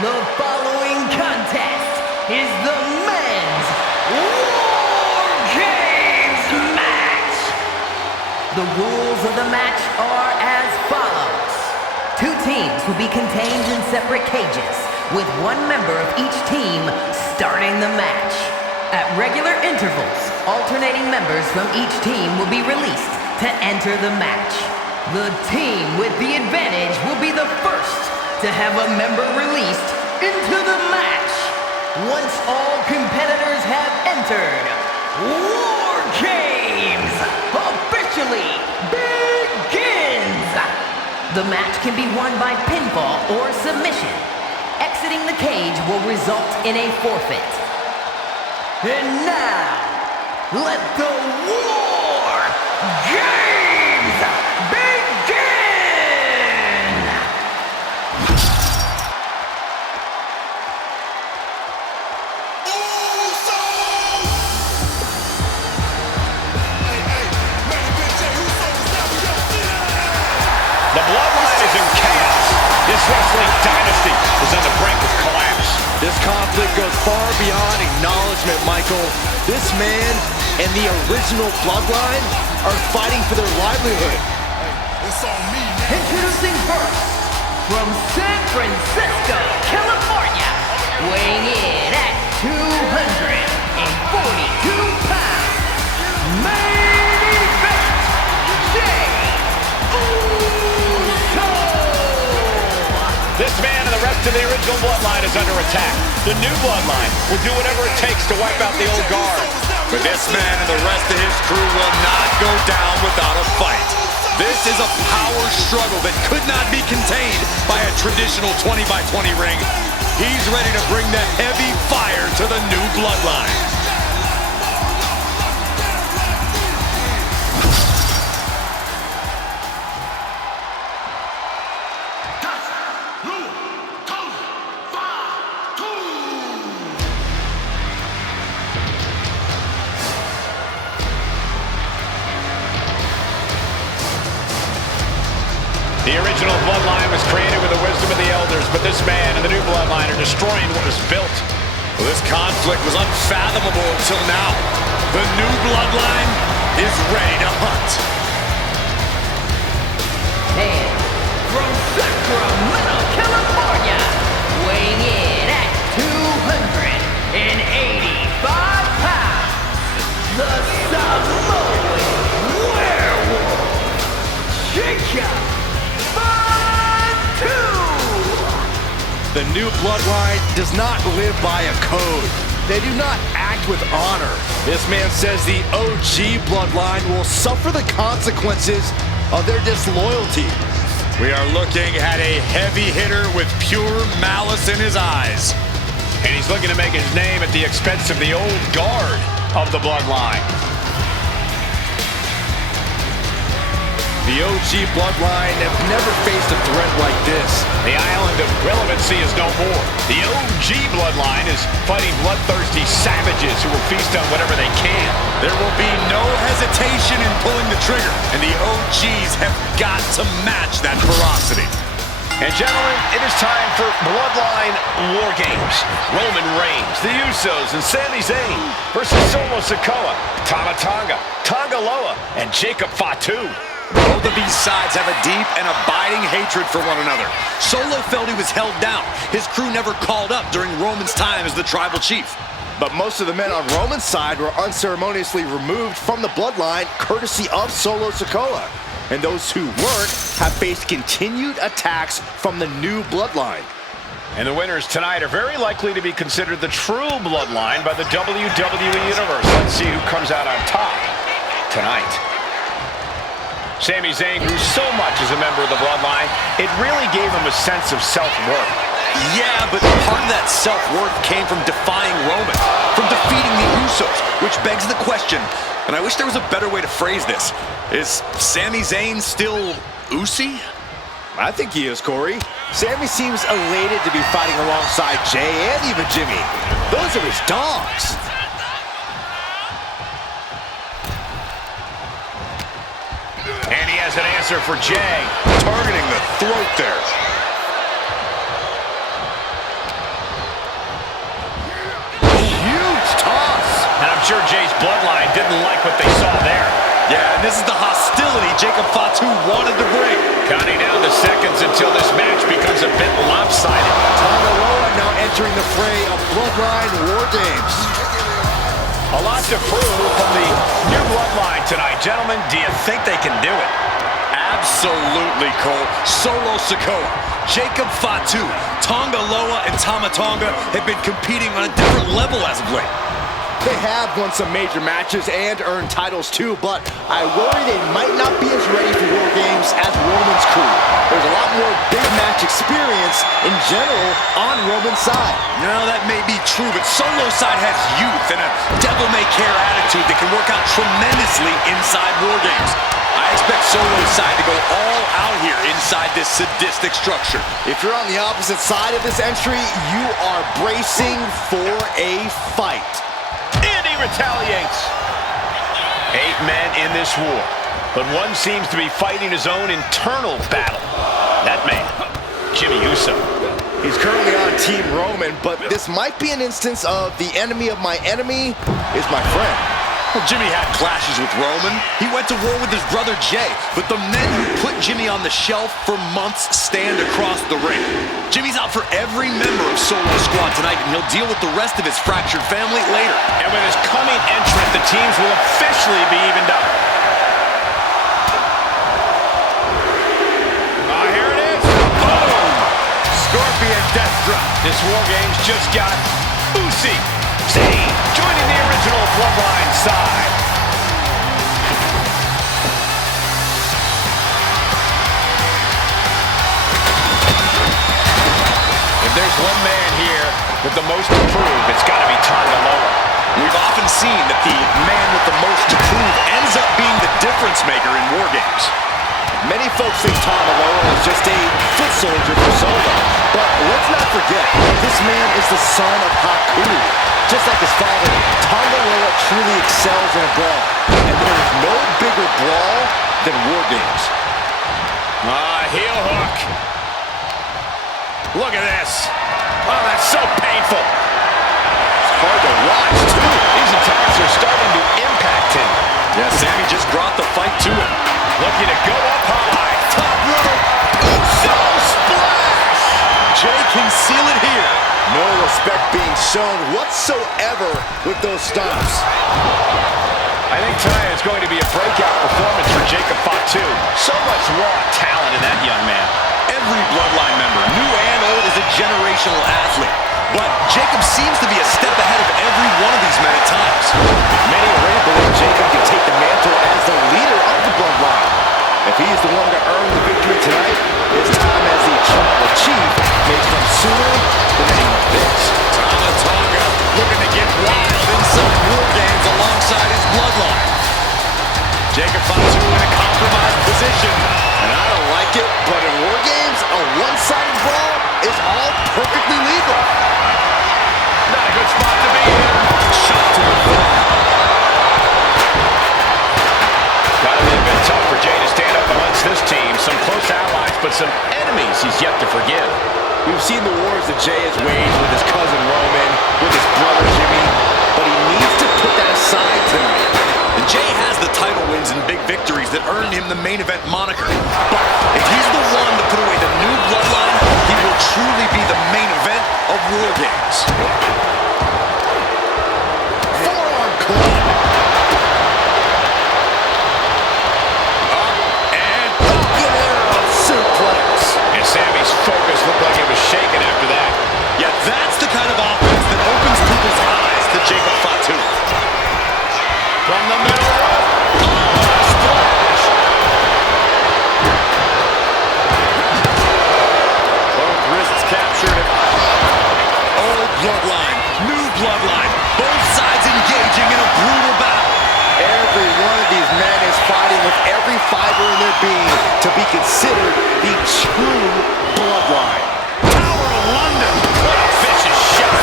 The following contest is the men's War Games match. The rules of the match are as follows. Two teams will be contained in separate cages, with one member of each team starting the match. At regular intervals, alternating members from each team will be released to enter the match. The team with the advantage will be the first to have a member released into the match. Once all competitors have entered, War Games officially begins! The match can be won by pinfall or submission. Exiting the cage will result in a forfeit. And now, let the War Games begin! The Bloodline is in chaos. This wrestling dynasty is on the brink of collapse. This conflict goes far beyond acknowledgement, Michael. This man and the original Bloodline are fighting for their livelihood. It's on me now. Introducing first, from San Francisco, California, weighing in at 242 pounds, main event, Jey Uso! This man and the rest of the original Bloodline is under attack. The new Bloodline will do whatever it takes to wipe out the old guard. But this man and the rest of his crew will not go down without a fight. This is a power struggle that could not be contained by a traditional 20-by-20 ring. He's ready to bring the heavy fire to the new Bloodline. The original Bloodline was created with the wisdom of the elders, but this man and the new Bloodline are destroying what was built. Well, this conflict was unfathomable until now. The new Bloodline is ready to hunt. And from Sacramento, California, weighing in at 285 pounds, the Samoan Werewolf, Jacob FATU! The new Bloodline does not live by a code. They do not act with honor. This man says the OG Bloodline will suffer the consequences of their disloyalty. We are looking at a heavy hitter with pure malice in his eyes. And he's looking to make his name at the expense of the old guard of the Bloodline. The OG Bloodline have never faced a threat like this. The island of relevancy is no more. The OG Bloodline is fighting bloodthirsty savages who will feast on whatever they can. There will be no hesitation in pulling the trigger, and the OGs have got to match that ferocity. And gentlemen, it is time for Bloodline War Games. Roman Reigns, the Usos, and Sami Zayn versus Solo SIKOA, TAMA, TONGA, and Jacob FATU. Both of these sides have a deep and abiding hatred for one another. Solo felt he was held down. His crew never called up during Roman's time as the tribal chief. But most of the men on Roman's side were unceremoniously removed from the Bloodline courtesy of Solo SIKOA. And those who weren't have faced continued attacks from the new Bloodline. And the winners tonight are very likely to be considered the true Bloodline by the WWE Universe. Let's see who comes out on top tonight. Sami Zayn grew so much as a member of the Bloodline, it really gave him a sense of self-worth. Yeah, but part of that self-worth came from defying Roman, from defeating the Usos, which begs the question, and I wish there was a better way to phrase this. Is Sami Zayn still Usi? I think he is, Corey. Sami seems elated to be fighting alongside Jey and even Jimmy. Those are his dogs. And he has an answer for Jey. Targeting the throat there. like what they saw there. Yeah, and this is the hostility Jacob FATU wanted to bring. Counting down the seconds until this match becomes a bit lopsided. TONGA now entering the fray of Bloodline War Games. A lot to prove from the new Bloodline tonight. Gentlemen, do you think they can do it? Absolutely, Cole. Solo SIKOA, Jacob FATU, TONGA, and TAMA have been competing on a different level as of late. They have won some major matches and earned titles too, but I worry they might not be as ready for War Games as Roman's crew. There's a lot more big match experience in general on Roman's side. No, that may be true, but Solo side has youth and a devil-may-care attitude that can work out tremendously inside War Games. I expect Solo's side to go all out here inside this sadistic structure. If you're on the opposite side of this entry, you are bracing for a fight. Retaliates. 8 men in this war, but one seems to be fighting his own internal battle. That man, Jimmy Uso. He's currently on Team Roman, but this might be an instance of the enemy of my enemy is my friend. Well, Jimmy had clashes with Roman. He went to war with his brother Jay, but the men who put Jimmy on the shelf for months stand across the ring. Jimmy's out for every member of Solo's squad tonight, and he'll deal with the rest of his fractured family later. And with his coming entrant, the teams will officially be evened up. Here it is. Boom! Scorpion death drop. This War Games just got Usi. ZAYN joining the original Bloodline side. If there's one man here with the most to prove, it's got to be TONGA. We've often seen that the man with the most to prove ends up being the difference maker in War Games. Many folks think TONGA is just a foot soldier for Solo, but let's not forget, this man is the son of Haku. Just like his father, TONGA truly excels in a brawl, and there is no bigger brawl than War Games. Heel hook. Look at this. Oh, that's so painful. It's hard to watch, too. These attacks are starting to impact him. Yeah, SAMI just brought the fight to him. Looking to go up high. Top rope. Uso splash. Jay can seal it here. No respect being shown whatsoever with those stomps. I think tonight is going to be a breakout performance for Jacob FATU. So much raw talent in that young man. Every Bloodline member, new and old, is a generational athlete. But Jacob seems to be a step ahead of every one of these men at times. Many already believe Jacob can take the mantle as the leader of the Bloodline. If he is the one to earn the victory tonight, his time as the Tribal Chief may come sooner than anyone thinks. TONGA looking to get wild inside War Games alongside his Bloodline. Jacob FATU in a compromised position. And I don't like it, but in War Games, a one-sided brawl is all perfectly legal. Not a good spot to be in. Shot to the foot. Gotta be a bit tough for Jay to stand up amongst this team. Some close allies, but some enemies he's yet to forgive. We've seen the wars that Jay has waged with his cousin Roman, with his brother Jimmy, but he needs to put that aside tonight. And Jay has the title wins and big victories that earned him the main event moniker. But if he's the one to put away the new Bloodline, he will truly be the main event of War Games. Forearm club. And broken arrow suplex. And Sami's focus looked like it was shaken after that. Yeah, that's the kind of offense that opens people's eyes to Jacob FATU. From the middle rope. Splash. Both wrists captured. Old Bloodline, new Bloodline. Both sides engaging in a brutal battle. Every one of these men is fighting with every fiber in their being to be considered the true Bloodline. Tower of London. What a vicious shot.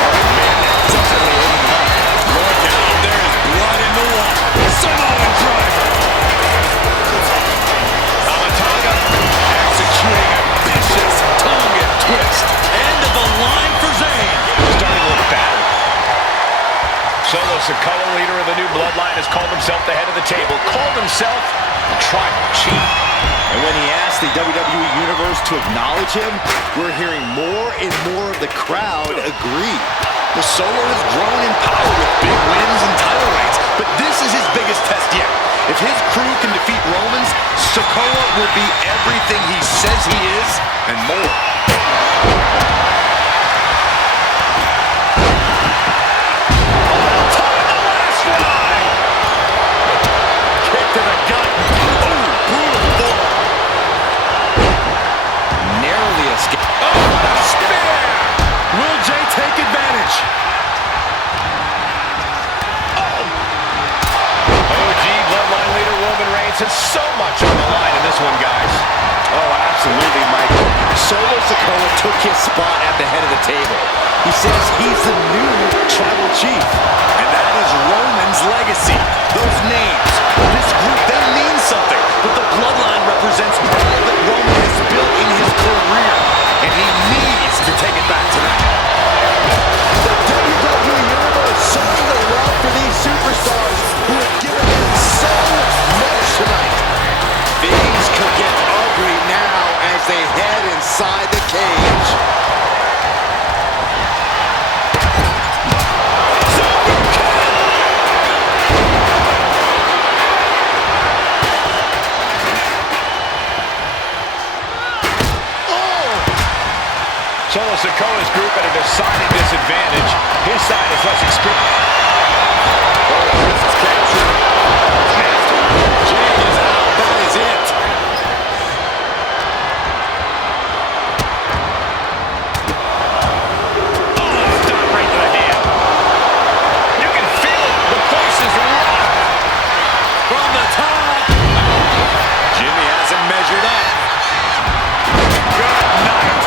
Oh, man, that definitely opened up. Going down, there is blood in the water. Samoan driver. TONGA Executing a vicious Tongan twist. End of the line for ZAYN. starting to look battered. Solo SIKOA, leader of the new Bloodline, has called himself the head of the table, called himself the tribal chief. And when he asked the WWE Universe to acknowledge him, we're hearing more and more of the crowd agree. The Solo has grown in power with big wins and title reigns, but this is his biggest test yet. If his crew can defeat Romans, SIKOA will be everything he says he is and more. Has so much on the line in this one, guys. Oh, absolutely, Mike. Solo SIKOA took his spot at the head of the table. He says he's the new tribal chief. And that is Roman's legacy. Those names, this group, they mean something. But the Bloodline represents all that Roman has built in his career. And he needs to take it back to them. The WWE Universe showing the love for these superstars who have given him so much tonight. Things could get ugly now as they head inside the cage. Solo SIKOA's group at a decided disadvantage. His side is less experienced. Oh, this is captured. Jay is out. That is it. Oh, stop right to the hand. You can feel it. The place is rocked. From the top. Jimmy hasn't measured up. Good night.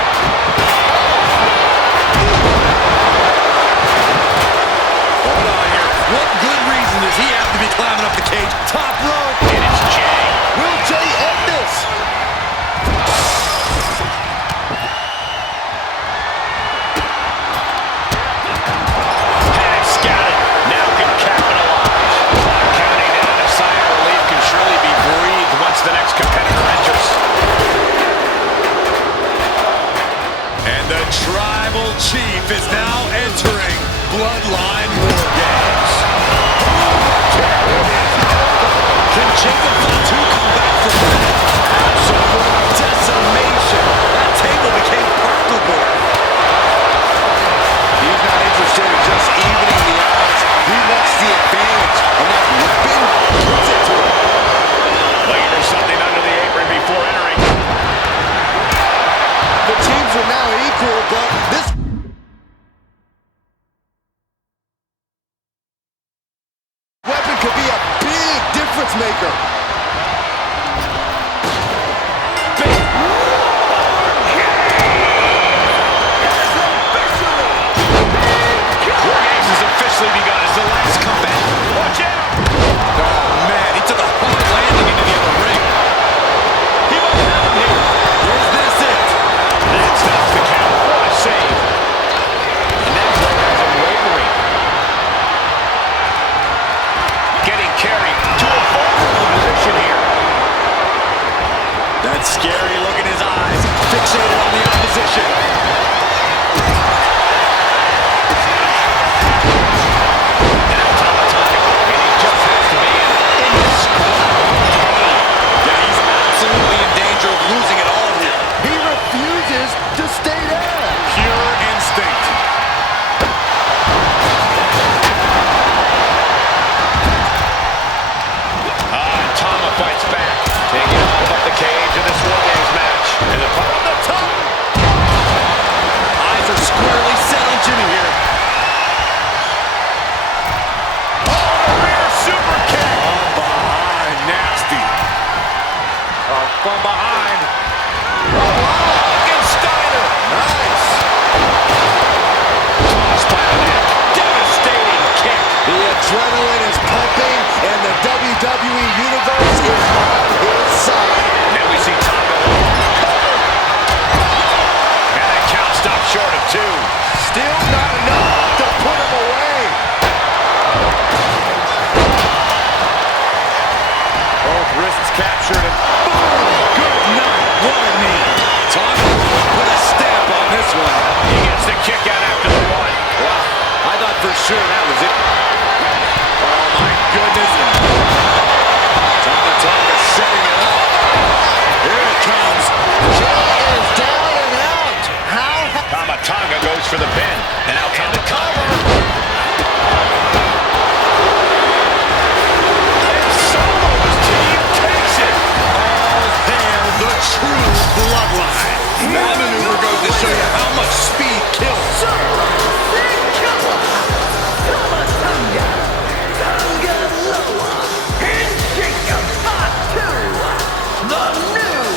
Hold on here. What good reason does he have to be climbing up the cage? Top rope. And it's Jay. Will Jay end this? Had it scouted. Now can capitalize. Counting down, a sigh of relief can surely be breathed once the next competitor enters. And the tribal chief is now entering Bloodline War Games. Can Jacob FATU come back from that? Absolute decimation. That table became particle board. He's not interested in just evening the odds. He wants the advantage, and that weapon gives it to him. Looking for something under the apron before entering. The teams are now equal, but this weapon could be a big difference maker. War Games has officially begun as the lights come back. Watch out! Oh, man, he took a hard landing into the other ring. He might have him here. Is this it? That stops the count. What a save. And that play has him wavering. Getting carried to a vulnerable position here. That scary look in his eyes, fixated on the opposition. Now TAMA, and he just has to be in the squad. Yeah, he's absolutely in danger of losing it all here. He refuses to stay down. Pure instinct. TAMA fights back, taking up the cage in this War Games match. And the from the top. Eyes are squarely set on Jimmy here. Oh, the rear super kick. From behind, nasty. From behind. Oh, wow. And Steiner. Nice. Tossed by the neck. Devastating kick. The adrenaline is pumping, and the WWE Universe is on his side. And we see TONGA. And that count stopped short of 2. Still not enough to put him away. sure that was it. Oh, my goodness. TONGA setting it up. Here it comes. Jay is down and out. TONGA goes for the pin. And now can the cover. And Solo's team takes it. All hail the true bloodline. That maneuver goes to show you how much speed kills. SIKOA, TONGA, TONGA lower, handshake of FATU, the new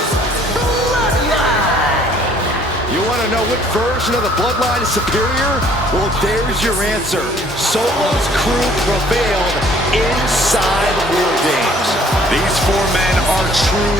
Bloodline. You want to know what version of the Bloodline is superior? Well, there's your answer. Solo's crew prevailed inside